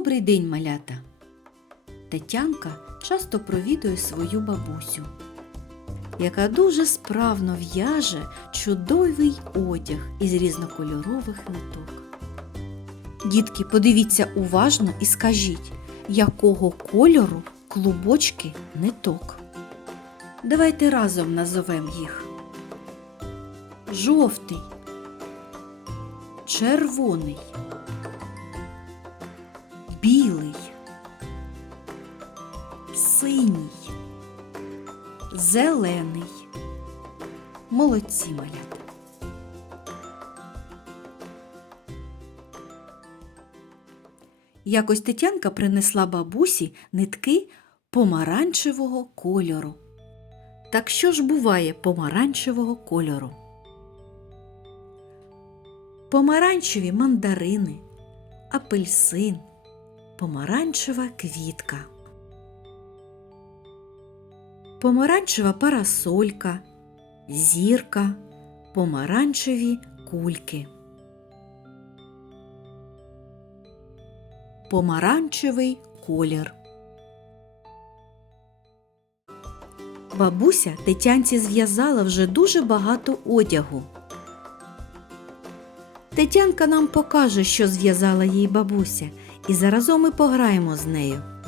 Добрий день, малята! Тетянка часто провідує свою бабусю, яка дуже справно в'яже чудовий одяг із різнокольорових ниток. Дітки, подивіться уважно і скажіть, якого кольору клубочки ниток. Давайте разом назовемо їх. Жовтий, червоний, синій, зелений. Молодці малята. Якось Тетянка принесла бабусі нитки помаранчевого кольору. Так що ж буває помаранчевого кольору? Помаранчеві мандарини, апельсин, помаранчева квітка, помаранчева парасолька, зірка, помаранчеві кульки. Помаранчевий колір. Бабуся Тетянці зв'язала вже дуже багато одягу. Тетянка нам покаже, що зв'язала їй бабуся, і заразом ми пограємо з нею.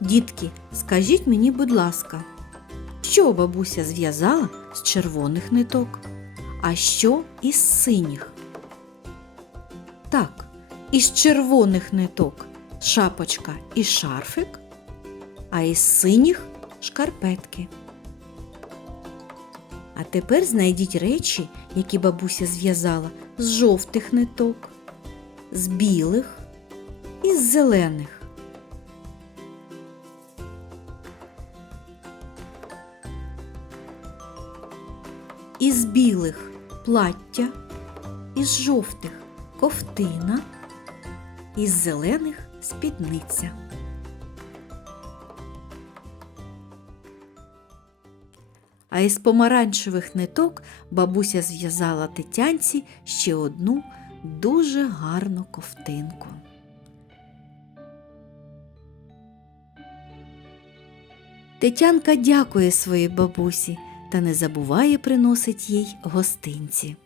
Дітки, скажіть мені, будь ласка, що бабуся зв'язала з червоних ниток, а що із синіх? Так, із червоних ниток шапочка і шарфик, а із синіх шкарпетки. А тепер знайдіть речі, які бабуся зв'язала з жовтих ниток, з білих і з зелених. Із білих плаття, із жовтих ковтина, із зелених спідниця. А із помаранчевих ниток бабуся зв'язала тетянці ще одну дуже гарну ковтинку. Тетянка дякує своїй бабусі та не забуває приносить їй гостинці.